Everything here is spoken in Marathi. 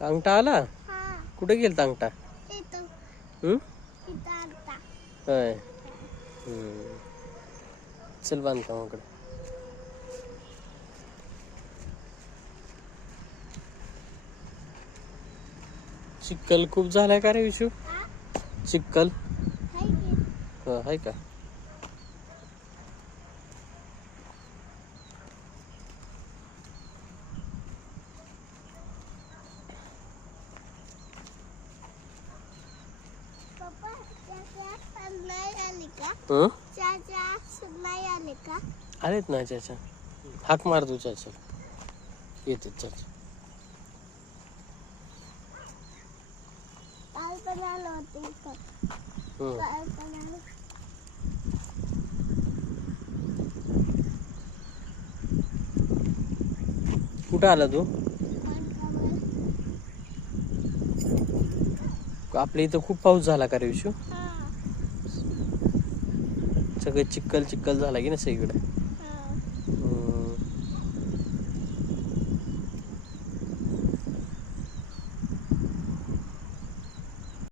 अंगठा आला. कुठे गेलता अंगठा? होय. चल बांधकामाकडे चिक्कल खूप झालाय का रे विशू? चिक्कल हाय की हो, आहे का पप्पा चाचा नाही आले का? हं? चाचा नाही आले का? आलेत ना चाचा. हाक मार तू चाचा. येते चाचा. काल पण आलो होते इथं. हं. काल पण आलो. कुठं आला तू? आपल्या इथं खूप पाऊस झाला का रे विशू? हा. सगळं चिक्कल चिक्कल झाला की ना सगळीकडे?